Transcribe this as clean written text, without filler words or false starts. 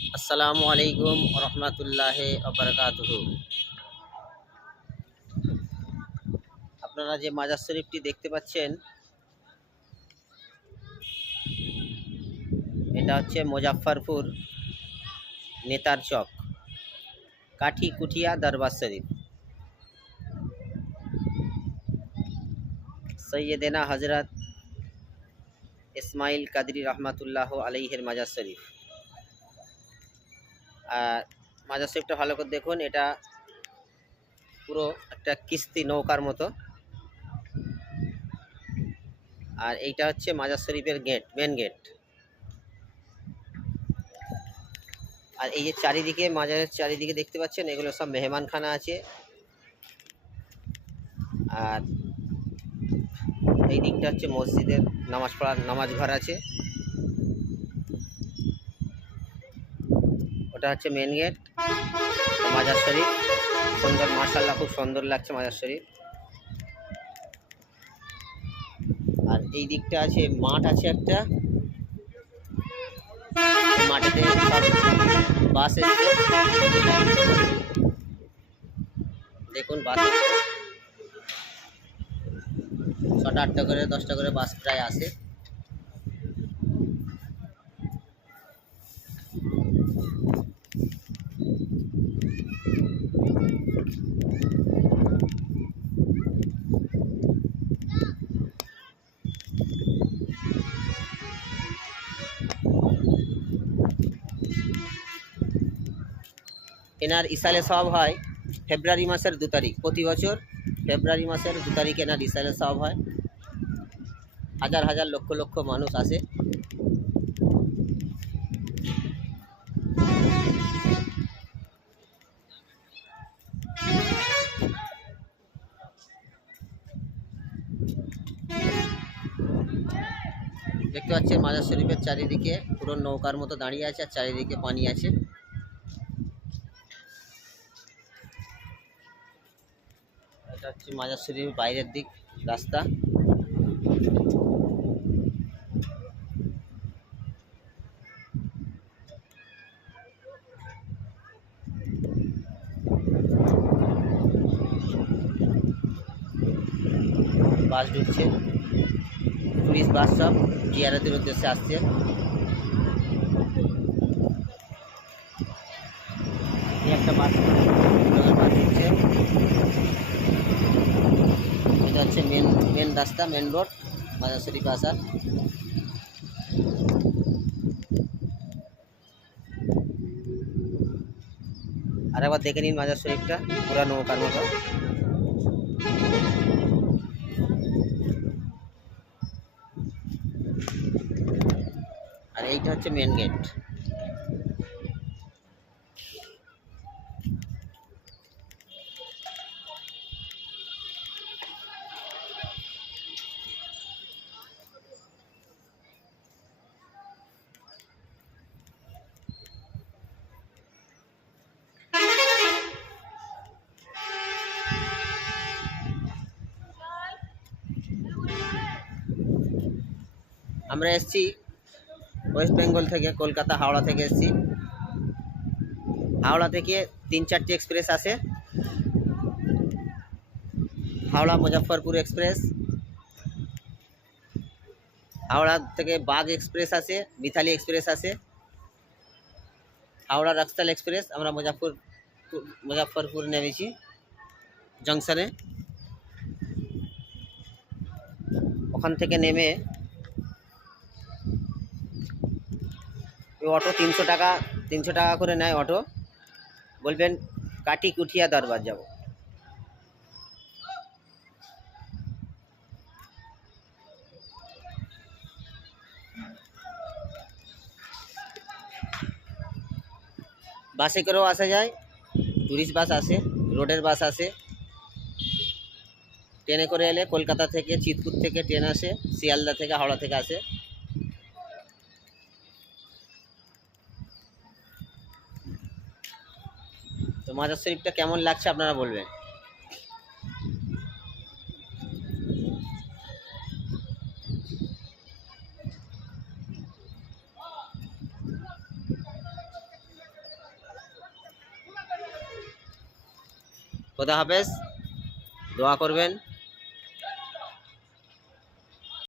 আসসালামু আলাইকুম রহমতুল্লাহ বারাকাতুহু। আপনারা যে মাজার শরীফটি দেখতে পাচ্ছেন, এটা হচ্ছে মুজাফফরপুর নেতার চক কাঠি কুঠিয়া দরবার শরীফ। সৈয়দেনা হজরত ইসমাইল কাদরি রহমাতুল্লাহ আলাইহের মাজার শরীফ। আর মাজার শরীফটা ভালো করে দেখুন, এটা পুরো একটা কিস্তি নৌকার মতো। আর এইটা হচ্ছে মাজার শরীফের গেট, মেন গেট। আর এই যে চারিদিকে মাজারের চারিদিকে দেখতে পাচ্ছেন, এগুলো সব মেহমানখানা আছে। আর এই দিকটা হচ্ছে মসজিদের নামাজ পড়ার নামাজ ঘর আছে। ওটা হচ্ছে মেন গেট মাজার শরীফ। সুন্দর, মাশাআল্লাহ, খুব সুন্দর লাগছে মাজার শরীফ। আর এই দিকটা আছে মাঠ আছে একটা, মাঠেতে সব বাস এসছে, দেখুন বাস এসছে 6টা 8টা করে 10টা করে বাস প্রায় আসে। এনার ইসালে সওয়াব হয় ফেব্রুয়ারি মাসের 2 তারিখ, প্রতি বছর ফেব্রুয়ারি মাসের 2 তারিখে এনার ইসালে সওয়াব হয়। হাজার হাজার লক্ষ লক্ষ মানুষ আসে। দেখতে পাচ্ছেন মাজার শরীফের চারিদিকে পুরো নৌকার মতো দাঁড়িয়ে আছে, আর চারিদিকে পানি আছে। এটা হচ্ছে মাজার শরীফের বাইরের দিক রাস্তা। বাস ঢুকছে, টুরিস্ট বাস সব জিয়ারতের উদ্দেশ্যে আসছে। এই একটা বাস বাস ঢুকছে। এটা হচ্ছে মেন রাস্তা, মেন রোড মাজার শরীফ আসার। আর একবার দেখে নিন মাজার শরীফটা পুরা নৌকার মতো। আর এইটা হচ্ছে মেন গেট। আমরা এসেছি ওয়েস্ট বেঙ্গল থেকে, কলকাতা হাওড়া থেকে এসেছি। হাওড়া থেকে 3-4টি এক্সপ্রেস আসে, হাওড়া মুজফ্ফরপুর এক্সপ্রেস। হাওড়া থেকে বাগ এক্সপ্রেস আসে, মিথালি এক্সপ্রেস আসে, হাওড়া রাক্সতাল এক্সপ্রেস। আমরা মুজফ্ফরপুর নেমেছি জংশনে। ওখান থেকে নেমে অটো 300 টাকা করে নেয় অটো। বলবেন কাঠি কুঠিয়া দরবার যাব। বাসে করেও আসা যায়, টুরিস্ট বাস আসে, রোডের বাস আসে। ট্রেনে করে এলে কলকাতা থেকে, চিতপুর থেকে ট্রেন আসে, শিয়ালদা থেকে, হাওড়া থেকে আসে। তো মাজার শরীফটা কেমন লাগছে আপনারা বলবেন। খোদা হাফেজ, দোয়া করবেন।